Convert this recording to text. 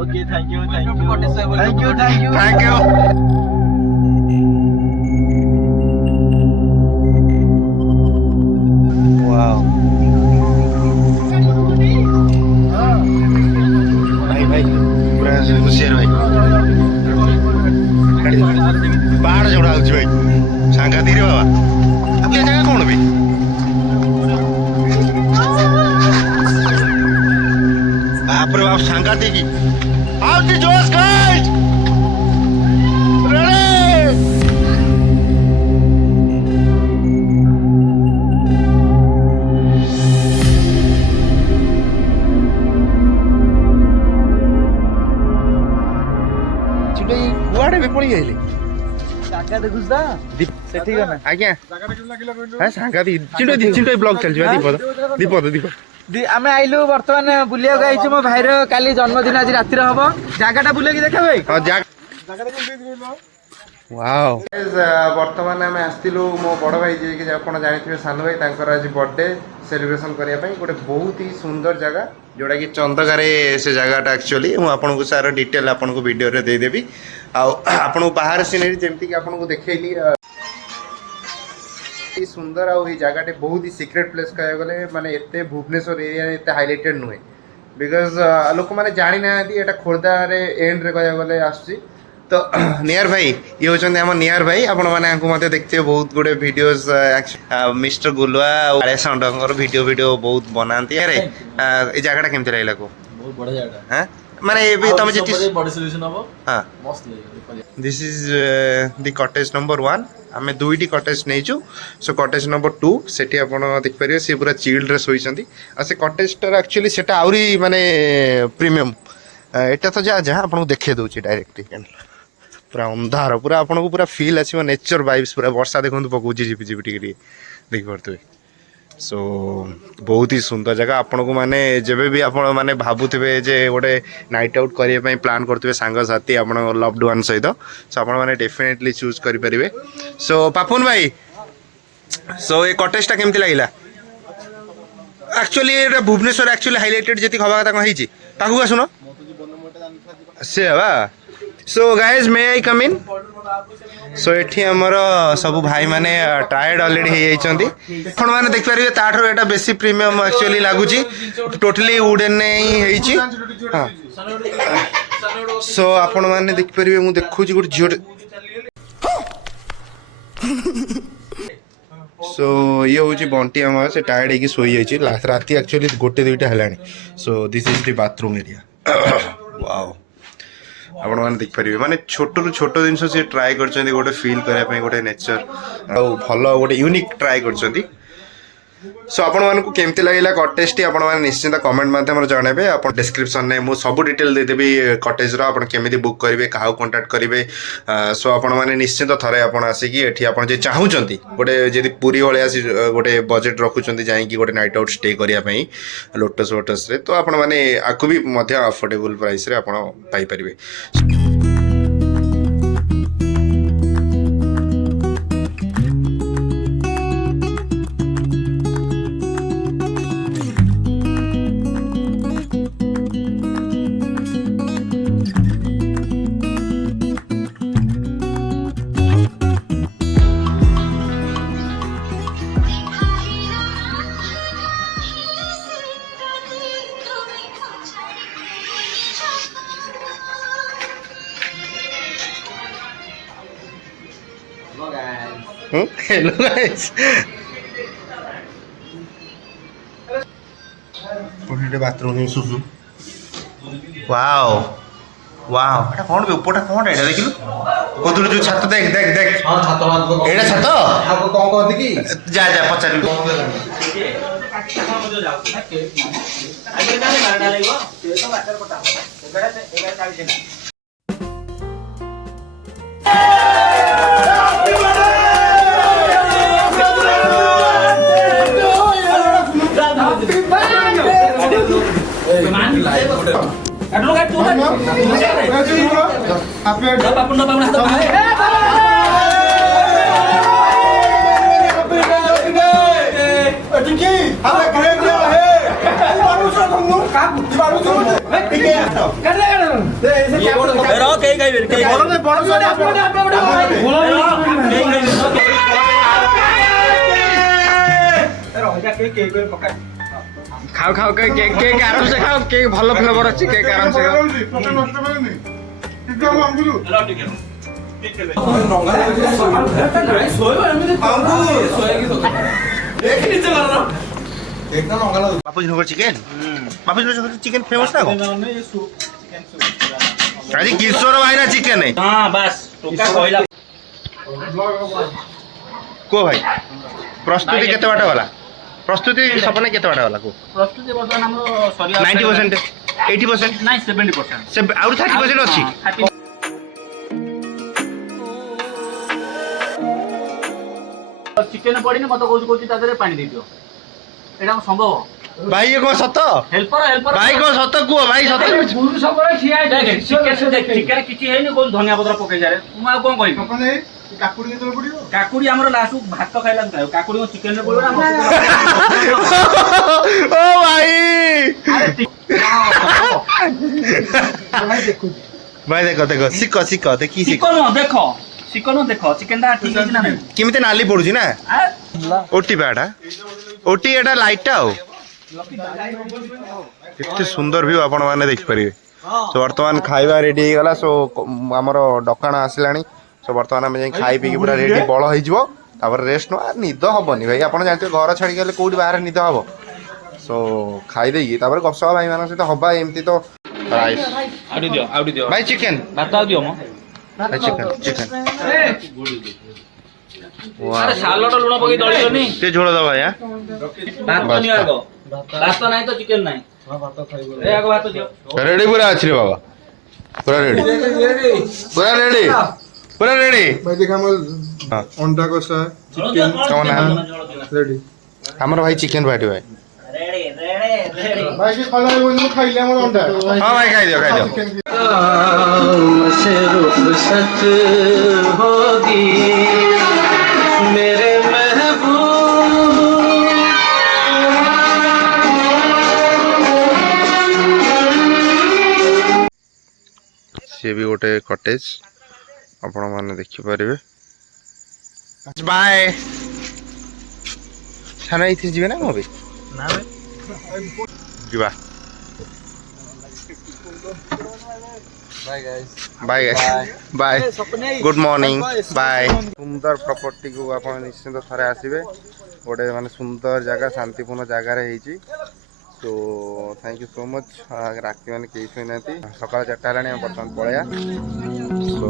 Okay, thank you. Thank you. Wow. भाई पूरा हुशियार भाई पहाड़ जोड़ा होची भाई सांगाती रे बाबा आपल्या जगह कोण बी बाप रे बाप सांगाती की आउट द जोश गाइस रेडी कुआडे भी पड़ी गई ଜାଗା ଦେଖୁଛ ତ ସେଠି ଗଲା आज्ञा हां सांगाती चिंटो ब्लॉग चल दीपद ଆମେ ଆଇଲୁ ବର୍ତ୍ତମାନ ବୁଲିବାକୁ ଆଇଛୁ ମୋ ଭାଇର କାଲି ଜନ୍ମଦିନ ଆଜି ରାତିରେ ହବ ଜାଗାଟା ବୁଲେଇକି ଦେଖା ଭାଇ वाओ वर्तमान आम आसलु मो बड़ भाई जी आप जानते सान भाई आज बर्थडे सेलिब्रेशन करने गोटे बहुत ही सुंदर जगह जोटा कि चंदगारे से जगहटा एक्चुअली मुझे सार डिटेल आपको वीडियो रे देदेवी आपको बाहर सीनेरी जमती कि आपको देखली सुंदर आई जगह बहुत ही सिक्रेट प्लेस कह गले माने एते भुवनेश्वर एरिया एते हाइलाइटेड नुहे बिकज लोक मैंने जानी ना ये खोर्धा एंड रे कह गले आस तो नियर भाई ये होचंदे हम नियर भाई आपण माने आंकु मते देखते हो बहुत गुडे वीडियोस मिस्टर गुलुआ आले साउंडर वीडियो बहुत बनाती अरे ए जगहटा केमते लागला को बहुत बड़ा जगह हां माने ए भी तमे जेति बड़ी सॉल्यूशन हबो हां मस्त लागला this is the cottage number 1 आमे दुईटी कॉटेज नेइछु सो कॉटेज नंबर 2 सेठी आपण देख परियो से पूरा चिल्ड रे सोइछंती आ से कॉटेज टर एक्चुअली सेटा आउरी माने प्रीमियम एटा तो जा आपन देखे दोची डायरेक्टली पूरा अंधार पूरा आपको पूरा फील आसो नेचर वाइब्स पूरा वर्षा देखो पकाऊँ झिपि झिपि टिके देख पारे सो बहुत ही सुंदर जगह आपण को माने जब भी आप माने भावुवे जे गोटे नाइट आउट करने प्लान करुवे सांगसाथी आप लव्ड वन सहित सो आप डेफिनेटली चूज करेंगे सो पापुन भाई सो ये कटेजटा केमती लगे एक्चुअली भुवनेश्वर एक्चुअली हाइलाइटेड जी हवा कथा कहीं पाखु आसुन से हवा सो गाइज मे आई कम इन सो एठी हमर सब भाई माने टायर्ड ऑलरेडी हे जाइछंती आपण माने देख पारिबे ताठरो एटा बेसी प्रीमियम एक्चुअली लागुची टोटली वुडन नै हेइची हां सो आपण माने देख पारिबे मु देखुची गुड जियो सो ये होची बंटी हमर से टायर्ड हेकी सोई जाइची राती एक्चुअली गोटे दुईटा हलानी so this is the bathroom area wow आपण मैंने देखिपारे माने छोट रु छोट जिन सी ट्राए कर गोटे फिल करने गोटे नेचर भल गोटे यूनिक ट्राए कर सो आपण मानक केमती लगे कटेज आपण मैंने निश्चिंत कमेंट मध्यम जनइबे आप डिस्क्रिप्शन में मुझे सब डिटेल देदेवी कटेज रो केमी बुक करेंगे क्या कांटाक्ट करेंगे सो आपण मैंने निश्चिंत थे आप आसिकी एठी आप चाहूँगी गोटे जब पूरी भाया गोटे बजेट रखुच्च जाकि गोटे नाइट आउट स्टे करने लोटस वोटस तो आपण मैंने आपको भी अफोर्डेबल प्राइस रे आप पाइपर हेलो गाइस पहुंचे बाथरूम में सुसु वाओ वाओ एटा कोन बे ऊपरटा कोन एटा देखिलु कोदुर जो छत देख देख देख हां छत मान एटा छत आपको कोन कहत की जा जा पचारि आगे डालेगो तो वाटर पटा एगड़ा 40 ଖାଉ ଖାଉ କେକ୍ କେକ୍ ଆରାମସେ ଖାଉ କେକ୍ ଭଲ ଫ୍ଲେଭର ଅଛି କେକ୍ ଆରାମସେ ଖାଉ बापूजी नगर चिकेन बापूजी नगर चिकेन फेमस ना आज किशोर भाई ना चिकेन है को भाई प्रस्तुति केते बाटा वाला प्रस्तुति सपना केते बाटा वाला को प्रस्तुति वर्तमान हमरो सरिया 90% 80% नहीं 70% से आउर 30% अछि चिकेन पड़ी मत कहूँ तादेह पानी दे दियो एटा संभव भाई ये को सत हेल्पर हेल्पर भाई को सत को भाई सत गुरु सबरे खिया चिकेन किछि हेनी कोन धनिया पत्र पकै जारे मु कोन कहि काकुड़ी केतले पड़ियो काकुड़ी हमर लास्ट भात खाइला खायो काकुड़ी को चिकेन रे पड़ो ओ भाई भाई देखो देखो सिको सिको देखी सिको चिकन देखो चिकेन दा ठीक है ना नहीं किमिते नाली पडुची ना ओटी बाटा ओटी एटा लाइटटा हो केते सुंदर व्यू आपण माने देख परिबे सो वर्तमान खाइबा रेडी हो गला सो हमर डकाणा आसिलानी सो वर्तमान हम जाई खाइ पी पूरा रेडी बळ होई जिवो तापर रेस्ट न निद हबनी भाई आपण जानते घर छाडी गेले कोडी बाहर निद हबो सो खाइ देई तापर गपसवा भाई मानन सहित हबा एमती तो राइस आउडी दियो भाई चिकन भात आ दियो म भाई चिकन चिकन अरे सालड लुण पकी दळियोनी ते झोळ दबा या भात नहीं आगो भात नहीं तो चिकेन नहीं ए आगो भात दियो रेडी पूरा अछि रे बाबा पूरा रेडी पूरा रेडी पूरा रेडी भाई देखा हां अंडा कषा चिकन कौन है रेडी हमर भाई चिकन पार्टी भाई भाई के खाला वो खाइले हमर अंडा हां भाई खाइ दियो खाइ दियो से रुखसत होगी मेरे महबूब सी भी गोटे कटेज आपण माने देखि परिबे बाय साना इथि जिवे ना मोबे ना जिवा bye guys bye bye good morning bye सुंदर प्रॉपर्टी को आपण निश्चित थरे आसीबे गोटे माने सुंदर जगह शांतिपूर्ण जगह रे हेची तो थैंक यू सो मच राखी मैंने कई शुना सकाल 4टा हम बर्तमान पलैया तो